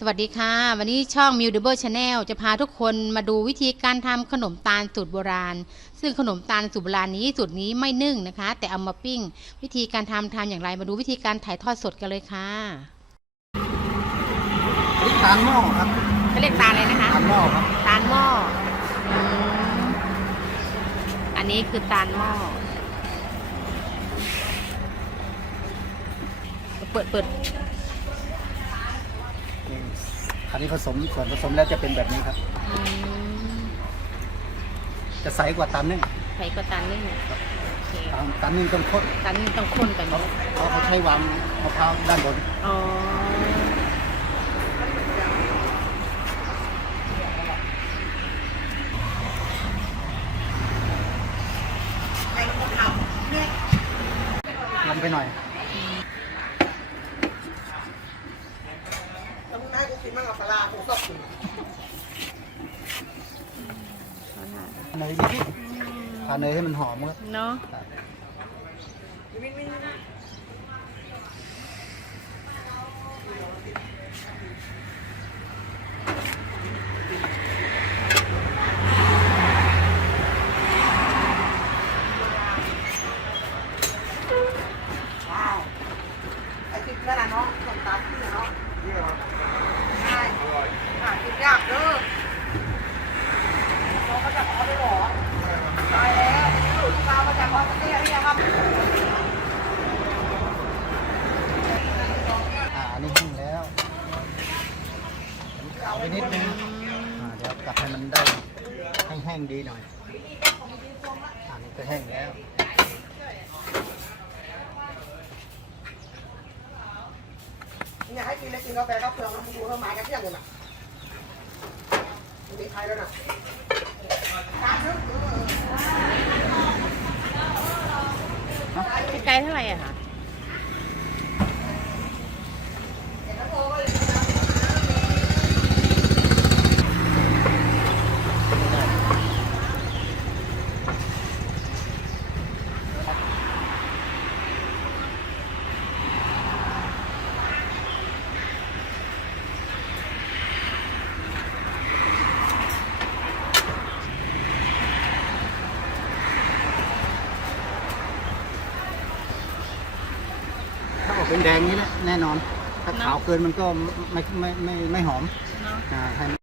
สวัสดีค่ะ วันนี้ช่อง m u d a b l e Channel จะพาทุกคนมาดูวิธีการทำขนมตาลสูตรโบราณ ซึ่งขนมตาลสูตรโบราณนี้สูตรนี้ไม่นึ่งนะคะ แต่เอามาปิ้ง วิธีการทำทำอย่างไรมาดูวิธีการถ่ายทอดสดกันเลยค่ะอันนี้ตาลหม้อครับเขาเรียกตาลเลยนะคะตาลหม้อครับตาลหม้ออืมอันนี้คือตาลหม้อเปิดเปิดนี่ อันนี้ผสมส่วนผสมแล้วจะเป็นแบบนี้ครับ อืมจะใสกว่าตาลนึ่งใส่ก็ตาลนึ่งโอเคตาลตาลนึ่งต้องข้นตาลนึ่งต้องข้นกันเขาเนาะเขาเขาใช้วางมะพร้าวด้านบนอ๋อลงไปหน่อย แล้วมึงได้กูกินมั่งกับปลาร้ากูชอบกิน เนยนิดๆทาเนยให้มันหอมครับเนาะ วิ่งวิ่งวิ่งว้าวไอ้ติ๊กนั่นน่ะเนาะขนมตาลที่เนาะใช่หากินยากเด้อเราก็จะขอได้หรอตายแล้วลูกค้ามาจากออสเตรเลียหรือยังครับ อ่าอันนี้แห้งแล้วเอาไป นิดนึงอ่าเดี๋ยวกลับให้มันได้แห้งๆดีหน่อยอันนี้ก็แห้งแล้วอยากให้กินแล้วกินกาแฟก็เปลืองแล้วมึงดูเท่าไม้กันเที่ยงเลยน่ะมันมีใครแล้วน่ะการนึกเออไกลเท่าไหร่อะคะ เป็นแดงนี้แหละแน่นอน ถ้าขาวเกินมันก็ไม่ไม่ไม่ไม่หอมเนาะ อ่าให้